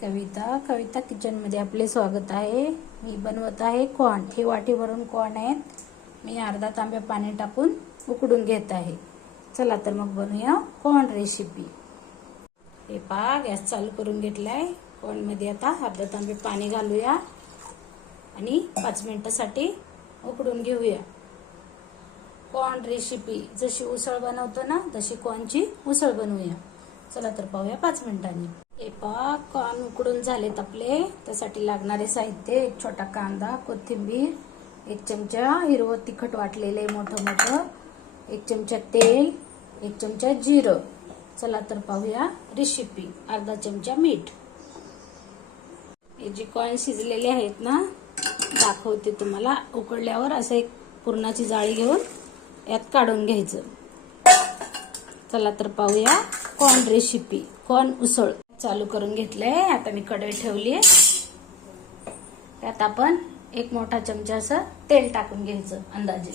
कविता. कविता किचनमध्ये आपले स्वागत आहे. मी बनवत आहे कॉर्न. हे वाटीवरून कॉर्न आहेत. मी अर्धा तांब्या पाणी टाकून उकडून घेत आहे. चला तर मग बनवूया कॉर्न रेसिपी हे पा गॅस चालू करून घेतलाय. कॉर्नमध्ये आता अर्धा तांबे पाणी घालूया आणि पाच मिनिटासाठी उकडून घेऊया. कॉर्न रेसिपी जशी उसळ बनवतो ना तशी कॉर्नची उसळ बनवूया. चला तर पाहूया पाच मिनिटांनी. हे पहा कॉर्न उकडून झालेत आपले. त्यासाठी लागणारे साहित्य एक छोटा कांदा कोथिंबीर एक चमचा हिरवं तिखट वाटलेले मोठं मोठं. एक चमचा तेल एक चमचा जिरं. चला तर पाहूया रेसिपी अर्धा चमचा मीठ. हे जे कॉर्न शिजलेले आहेत ना दाखवते तुम्हाला. उकडल्यावर असं एक पुरणाची जाळी घेऊन यात काढून घ्यायचं. चला तर पाहूया कॉर्न रेसिपी कॉर्न उसळ. चालू करून घेतलंय. आता मी कढई ठेवली त्यात आपण एक मोठा चमचा असं तेल टाकून घ्यायचं अंदाजे.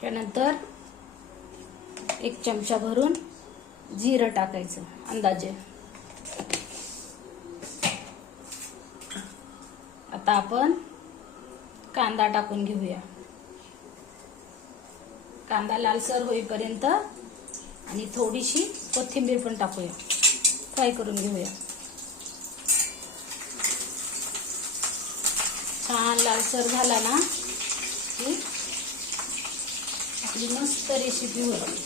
त्यानंतर एक चमचा भरून जिरं टाकायचं अंदाजे. आता आपण कांदा टाकून घेऊया. कांदा लालसर होईपर्यंत आणि थोडीशी कोथिंबीर पण टाकूया. फ्राय करून घेऊया. छान लालसर झाला ना? की आपली मस्त रेसिपी होती.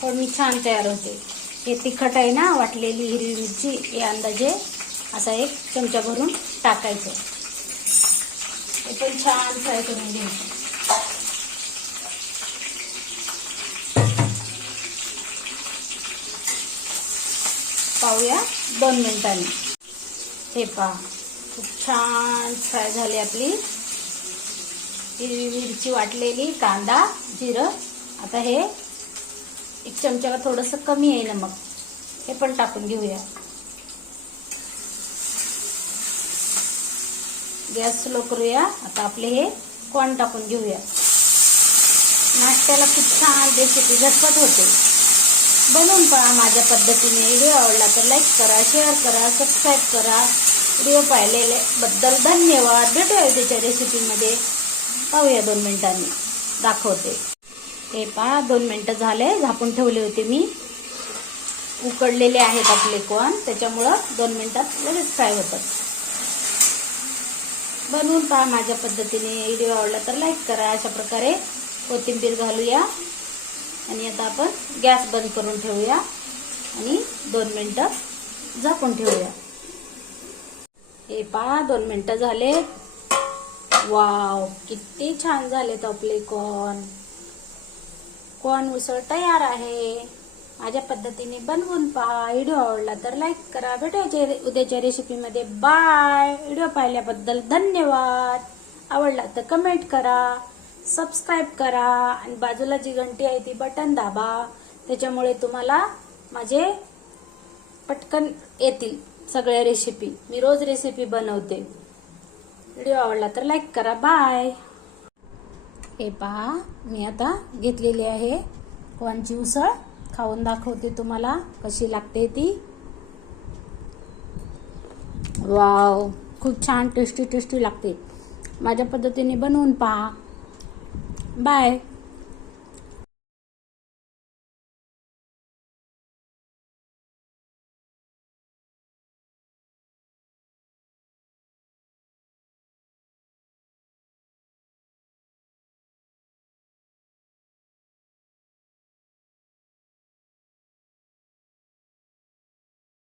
फोडणी मी छान तयार होते. हे तिखट आहे ना वाटलेली हिरवी मिरची हे अंदाजे असा एक चमचा भरून टाकायचं. हे पण छान फ्राय करून घ्यायचं. पाहूया दोन मिनिटांनी. हे पहा खूप छान फ्राय झाली आपली. हिरवी मिरची वाटलेली कांदा जिरं. आता हे एक चमच्याला थोडंसं कमी आहे नमक हे पण टाकून घेऊया. गॅस स्लो करूया. आता आपले हे कॉर्न टाकून घेऊया. नाश्त्याला खूप छान रेसिपी झटपट होते. बनवून पहा माझ्या पद्धतीने. व्हिडिओ आवडला तर लाईक करा शेअर करा सबस्क्राईब करा. व्हिडिओ पाहिलेले बद्दल धन्यवाद. भेटूया त्याच्या रेसिपीमध्ये पाहूया दोन मिनिटांनी. दाखवते. हे पहा दोन मिनटं झाले. झापून ठेवले होते मी. उकडलेले आहेत आपले कोण. त्याच्यामुळं दोन मिनिटात लगेच फ्राय होतात. बनवून पहा माझ्या पद्धतीने. व्हिडिओ आवडला तर लाईक करा. अशा प्रकारे कोथिंबीर घालूया. आणि आता आपण गॅस बंद करून ठेवूया. आणि दोन मिनटं झाकून ठेवूया. हे पहा दोन मिनटं झाले. वाव किती छान झालेत आपले कॉर्न कॉर्न उसळ तयार आहे. माझ्या पद्धतीने बनवून पहा. व्हिडिओ आवडला तर लाईक करा. भेटायचे उद्याच्या रेसिपीमध्ये बाय व्हिडिओ पाहिल्याबद्दल धन्यवाद. आवडला तर कमेंट करा. सबस्क्राईब करा आणि बाजूला जी घंटी आहे ती बटन दाबा. त्याच्यामुळे तुम्हाला माझे पटकन येतील सगळ्या रेसिपी मी रोज रेसिपी बनवते. व्हिडिओ आवडला तर लाईक करा. बाय हे पहा मी आता घेतलेली आहे कोणची उसळ. खाऊन दाखवते तुम्हाला कशी लागते ती. वाव खूप छान टेस्टी टेस्टी लागते. माझ्या पद्धतीने बनवून पहा. बाय